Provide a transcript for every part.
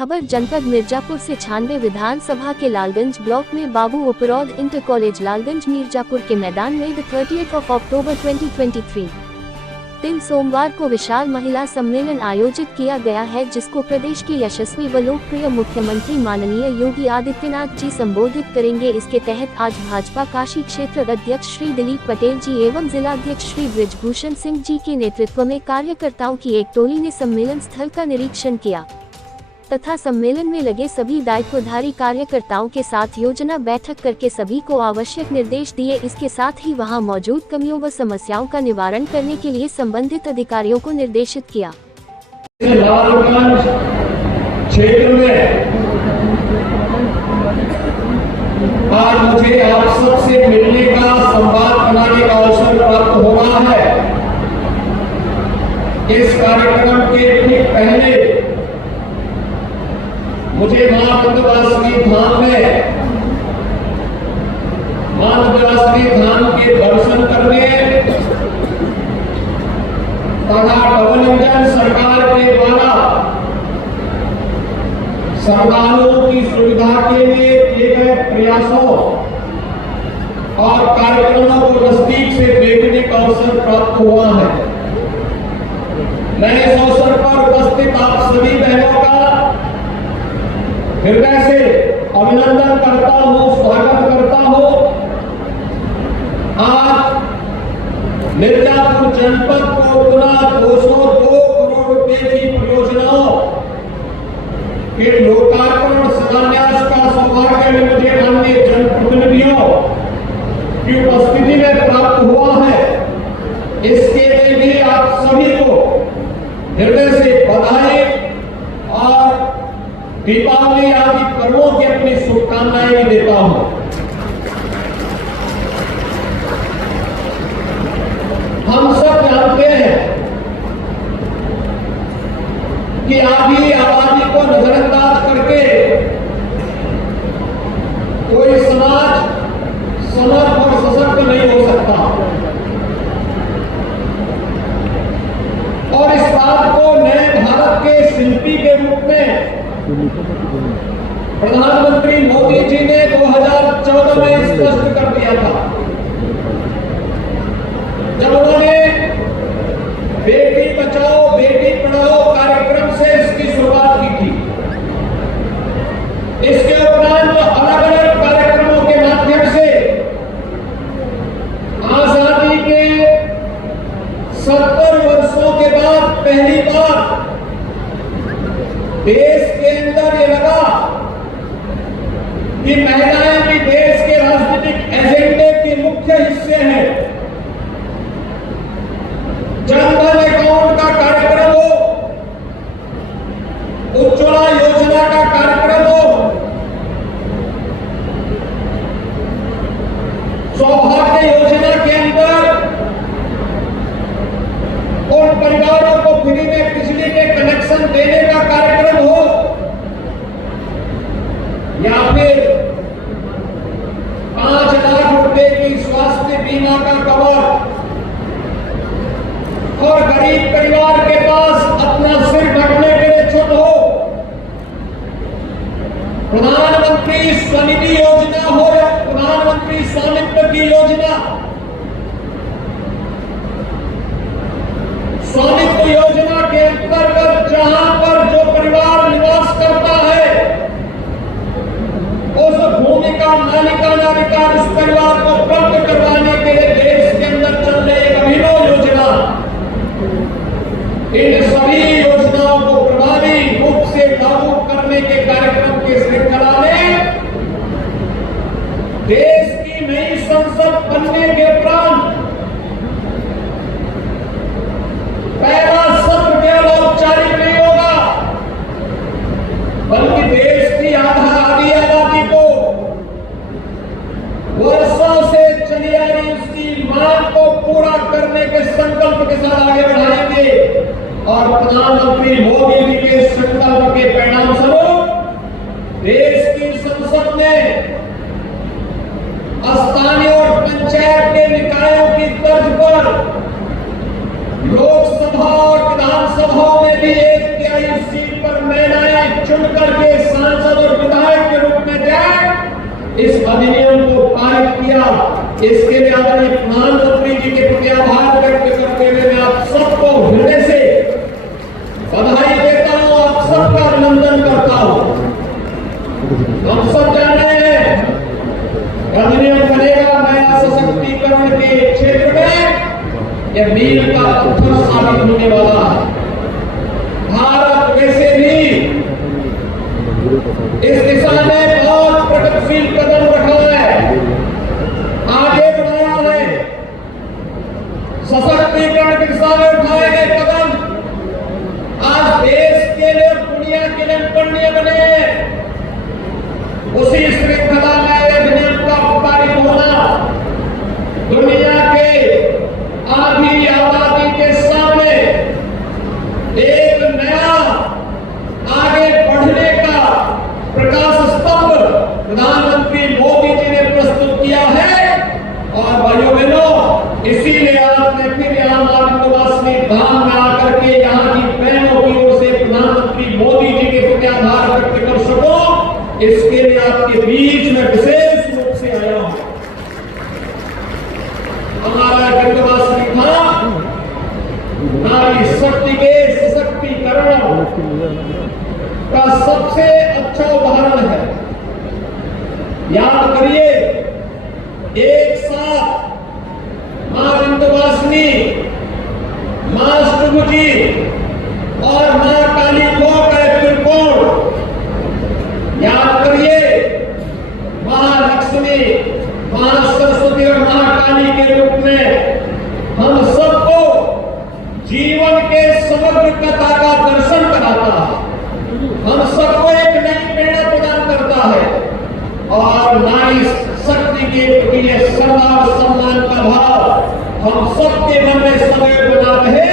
खबर जनपद मिर्जापुर से 96 विधानसभा के लालगंज ब्लॉक में बाबू उपरौद इंटर कॉलेज लालगंज मिर्जापुर के मैदान में 30 अक्टूबर 2023 दिन सोमवार को विशाल महिला सम्मेलन आयोजित किया गया है, जिसको प्रदेश के यशस्वी व लोकप्रिय मुख्यमंत्री माननीय योगी आदित्यनाथ जी संबोधित करेंगे। इसके तहत आज भाजपा काशी क्षेत्र अध्यक्ष श्री दिलीप पटेल जी एवं जिलाध्यक्ष श्री ब्रिजभूषण सिंह जी के नेतृत्व में कार्यकर्ताओं की एक टोली ने सम्मेलन स्थल का निरीक्षण किया तथा सम्मेलन में लगे सभी दायित्वधारी कार्यकर्ताओं के साथ योजना बैठक करके सभी को आवश्यक निर्देश दिए। इसके साथ ही वहां मौजूद कमियों व समस्याओं का निवारण करने के लिए संबंधित अधिकारियों को निर्देशित किया। लालगंज क्षेत्र में आज मुझे आप सबसे मिलने का, संवाद बनाने का अवसर प्राप्त हो रहा है। इस कार्यक्रम के ठीक पहले मुझे मां विंध्यवासिनी धाम के दर्शन करने तथा डबल इंजन सरकार के द्वारा श्रद्धालुओं की सुविधा के लिए किए गए प्रयासों और कार्यक्रमों को नजदीक से देखने का अवसर प्राप्त हुआ है। मैं इस अवसर पर उपस्थित आप सभी बहनों का हृदय से अभिनंदन करता हूं, स्वागत करता हूं। आज मिर्जापुर जनपद को पुनः 202 करोड़ रुपए की परियोजनाओं के लोकार्पण और शिलान्यास का सौभाग्य मुझे माननीय जनप्रतिनिधियों की उपस्थिति में प्राप्त हुआ है। इसके लिए भी आप सभी को हृदय से बधाई और दीपावली आदि पर्वों की अपनी शुभकामनाएं भी देता हूं। हम सब जानते हैं कि आधी आबादी को नजरअंदाज करके कोई समाज समर्थ और सशक्त नहीं हो सकता, और इस बात को नए भारत के शिल्पी के रूप में प्रधानमंत्री मोदी जी ने 2014 में स्पष्ट कर दिया था, जब उन्होंने बेटी बचाओ बेटी पढ़ाओ कार्यक्रम से इसकी शुरुआत की थी। इसके उपरांत अलग अलग कार्यक्रमों के माध्यम से आजादी के 70 वर्षों के बाद पहली बार देश के अंदर ये लगा कि महिलाएं भी देश के राजनीतिक एजेंडे के मुख्य हिस्से हैं। जनधन अकाउंट का कार्यक्रम हो, उज्ज्वला योजना का कार्यक्रम हो, सौभाग्य योजना के अंदर उन परिवारों को फ्री में बिजली के कनेक्शन देने का कार्यक्रम हो, या फिर 5 लाख रुपए की स्वास्थ्य बीमा का कवर और गरीब परिवार के पास अपना सिर ढकने के लिए छुट हो, प्रधानमंत्री स्वनिधि योजना हो या प्रधानमंत्री स्वामित्व की योजना, स्वामित्व योजना के अंतर्गत जहां पर जो परिवार निवास करता है उस भूमि का मालिकाना अधिकार उस परिवार को प्राप्त करवाने के लिए देश के अंदर चल रही एक अभिनव योजना, इन सभी योजनाओं को प्रभावी रूप से लागू करने के कार्यक्रम की श्रृंखला में देश की नई संसद बनने के उपरांत पहला सत्र केवल औपचारिक नहीं होगा, बल्कि देश की आधी आबादी को वर्षों से चली आ रही उसकी मांग को पूरा करने के संकल्प के साथ आगे बढ़ाएंगे। और प्रधानमंत्री मोदी जी के संकल्प के परिणाम स्वरूप देश की संसद में स्थानीय और पंचायत के निकायों की तर्ज पर लोकसभा और विधानसभाओं में भी 1/3 सीट पर महिलाएं चुनकर ये मील का पत्थर साबित होने वाला है। भारत वैसे भी इस दिशा में बहुत प्रगतिशील कदम रखा है, आगे बढ़ाया है। सशक्तिकरण की दिशा में उठाए गए कदम आज देश के लिए दुनिया के लिए पुण्य बने। उसी श्रृंखला में अधिनियम का पारित होना दुनिया के आधी आबादी के सामने एक नया आगे बढ़ने का प्रकाश स्तंभ प्रधानमंत्री मोदी जी ने प्रस्तुत किया है। और भाइयों बहनों, इसीलिए आज मैं फिर यहाँ मां विंध्यवासिनी धाम में आकर के यहाँ की बहनों की ओर से प्रधानमंत्री मोदी जी के प्रति आभार व्यक्त कर सकूं, इसके लिए आपके बीच में विशेष रूप से आया हूं। हमारा विंध्यवासिनी धाम नारी शक्ति के सशक्तिकरण का सबसे अच्छा उदाहरण है। याद करिए, एक साथ मां विंध्यवासिनी, मां अष्टभुजी और मां काली को का त्रिकोण, याद करिए, महालक्ष्मी, मां सरस्वती और महाकाली के रूप में हम सबको जीवन के समग्रता का दर्शन कराता है, हम सबको एक नई प्रेरणा प्रदान करता है और नारी शक्ति के प्रति यह श्रद्धा और सम्मान का भाव हम सबके मन में सदैव बना रहे।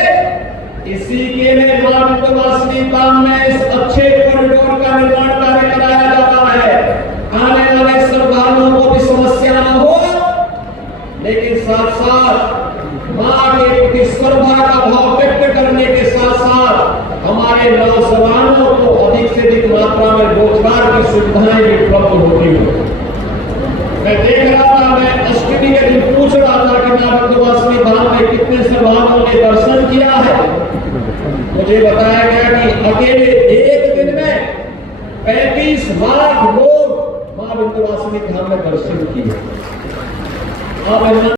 इसी के लिए मां विंध्यवासिनी धाम में इस अच्छे कॉरिडोर का निर्माण कार्य कराया जाता है। आने वाले श्रद्धालुओं को भी समस्या न हो, लेकिन साथ साथ मां के प्रति श्रद्धा का भाव व्यक्त करने के साथ साथ हमारे नौजवानों को अधिक से अधिक मात्रा में रोजगार की सुविधाएं भी उपलब्ध होती हो। मैं देख रहा था, मैं अष्टमी के दिन पूछ रहा था कि मां विंध्यवासिनी धाम में कितने श्रद्धालुओं ने दर्शन किया है। मुझे बताया गया कि अकेले एक दिन में 35 लाख लोग मां विंध्यवासिनी धाम में दर्शन किए।